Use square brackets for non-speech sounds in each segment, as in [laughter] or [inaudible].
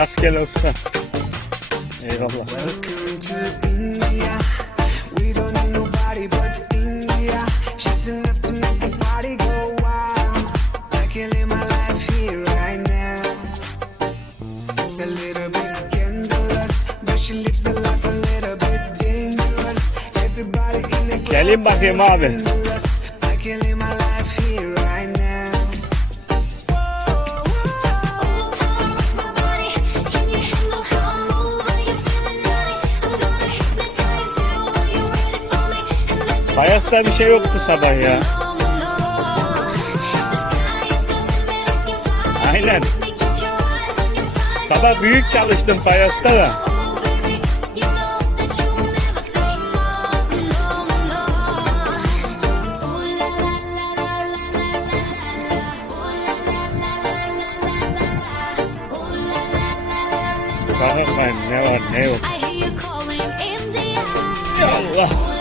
Rastgele olsun. Eyvallah. Welcome to India. Hayasta bir şey yoktu sabah ya. Aynen. Sabah büyük çalıştım Payas'ta da. Bakın ben ne var ne yok. Allah.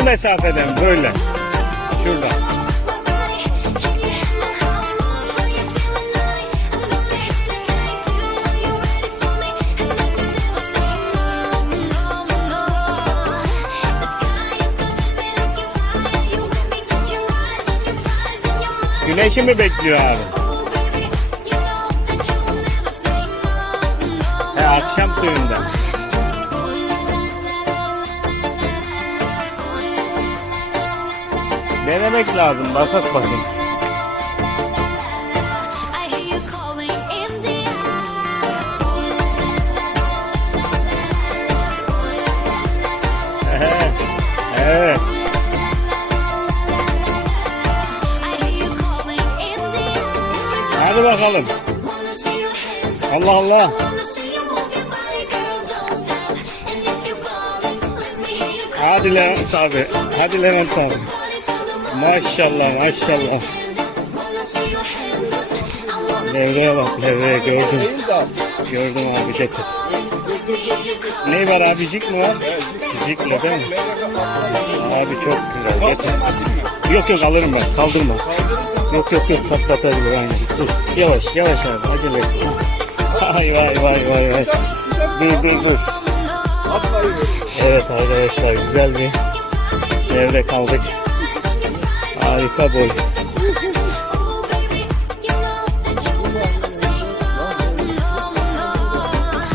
Prize and your mind. Güneşi mi bekliyor abi? He akşam suyunda. And if you're ballin', let me hear you call. Hadi Levent abi. Hadi Levent abi. Maşallah maşallah. Levreye bak levreye gördüm. Gördüm abi getir. Ne var abicik mi var? Cikle değil mi? Abi çok güzel getir. Yok yok alırım ben kaldırma. Yok yok yok patlatabilir aynen. Dur yavaş yavaş abi acele etme. Vay vay vay vay vay. Dur dur dur. Evet arkadaşlar güzel bir evde kaldık. Harika boy.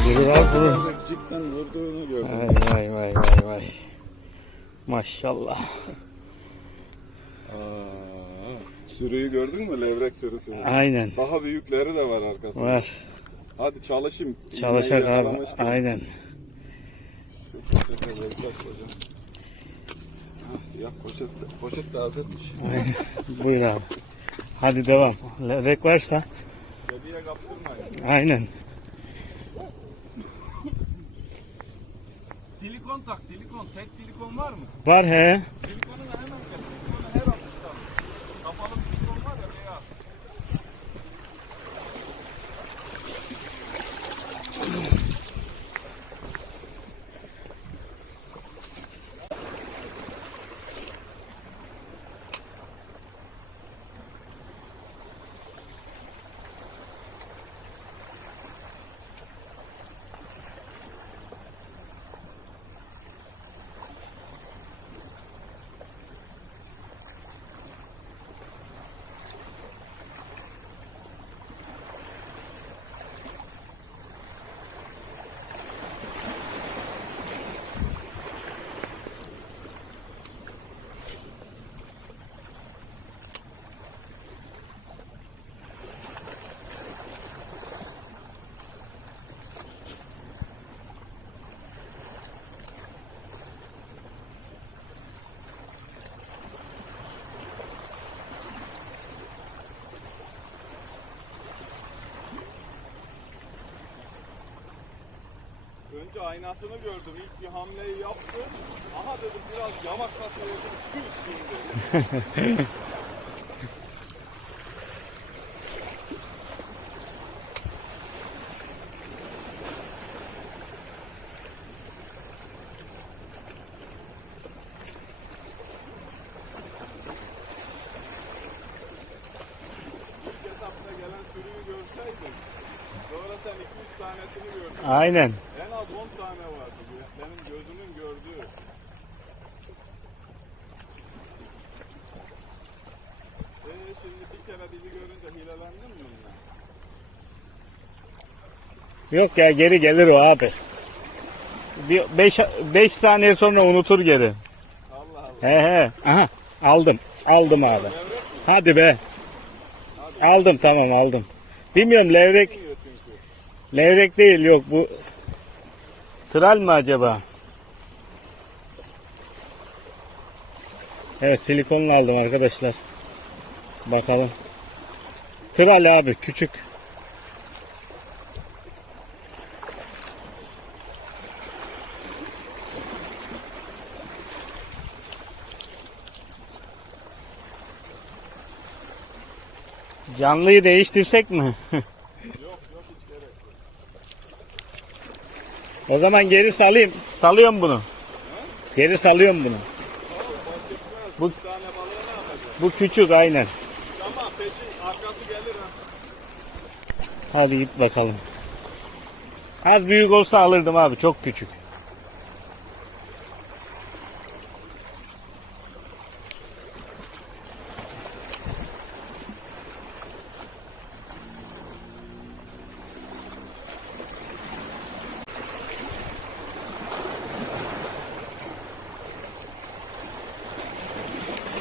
Durur abi durur. Vay vay vay vay vay. Maşallah. Aa, sürüyü gördün mü? Levrek sürüsünü. Aynen. Daha büyükleri de var arkasında. Var. Hadi çalışayım. Çalışacak İğneyi abi. Aynen. Şu poşete versek hocam. Siyah poşet, poşet de hazırmış. [laughs] Buyur abi. Hadi devam. Levrek varsa. Kediye kaptırmayın. Aynen. Silikon tak, silikon. Tek silikon var mı? Var he. Silikonu Önce aynasını gördüm. İlk bir hamleyi yaptı. Aha dedim biraz satıyorsun. Küt şimdi. İlk kere bizi görünce hilelendin mi yine? Yok ya geri gelir o abi. Bir 5 5 saniye sonra unutur geri. Allah Allah. He he. Aha aldım. Aldım abi. Hadi be. Aldım tamam aldım. Bilmiyorum levrek levrek değil yok bu tral mı acaba? Evet silikonlu aldım arkadaşlar. Bakalım. Tral abi küçük. Canlıyı değiştirsek mi? [laughs] Yok yok hiç gerek yok. O zaman geri salayım. Salıyorum bunu. Geri salıyorum bunu. Etmez. Bu-? Bu küçük aynen. Hadi git bakalım. Az büyük olsa alırdım abi. Çok küçük.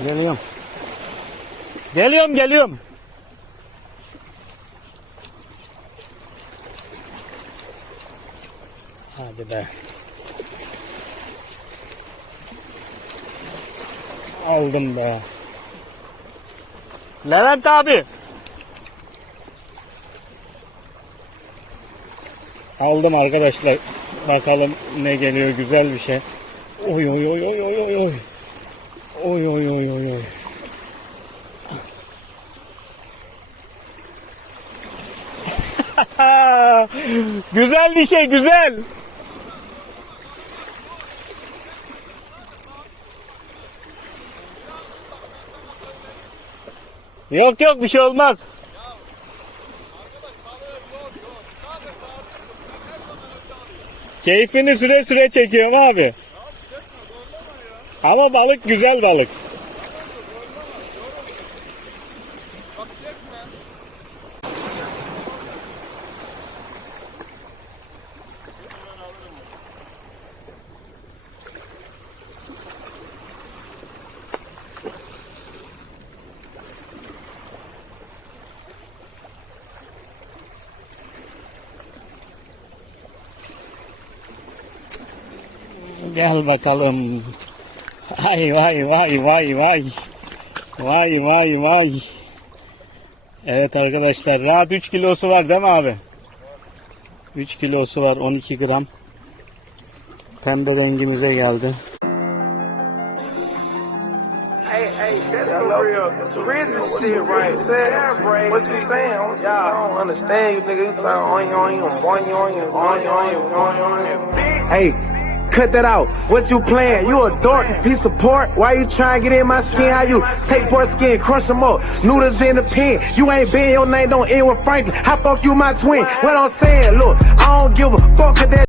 Geliyorum. Geliyorum geliyorum. Hadi be. Aldım be. Levent abi. Aldım arkadaşlar. Bakalım ne geliyor güzel bir şey. Oy oy oy oy oy oy oy. Oy oy oy oy [laughs] güzel bir şey güzel. Yok yok bir şey olmaz. Keyfini süre süre çekiyorum abi. Ama balık güzel balık. Gel bakalım. Vay vay vay vay vay. Vay vay vay. Evet arkadaşlar rahat 3 kilosu var değil mi abi? 3 kilosu var 12 gram. Pembe rengimize geldi. Hey, hey, that's some real prison shit right there. What you saying? Y'all I don't understand you, nigga. You talking on you, on you, on you, on you, on you, on you, on you, on you. Hey, cut that out. What you playing? You a dork piece of pork. Why you trying to get in my skin? How you take pork skin, crush them up, noodles in the pen. You ain't been your name, don't end with Franklin. How fuck you my twin? What I'm saying, look, I don't give a fuck if that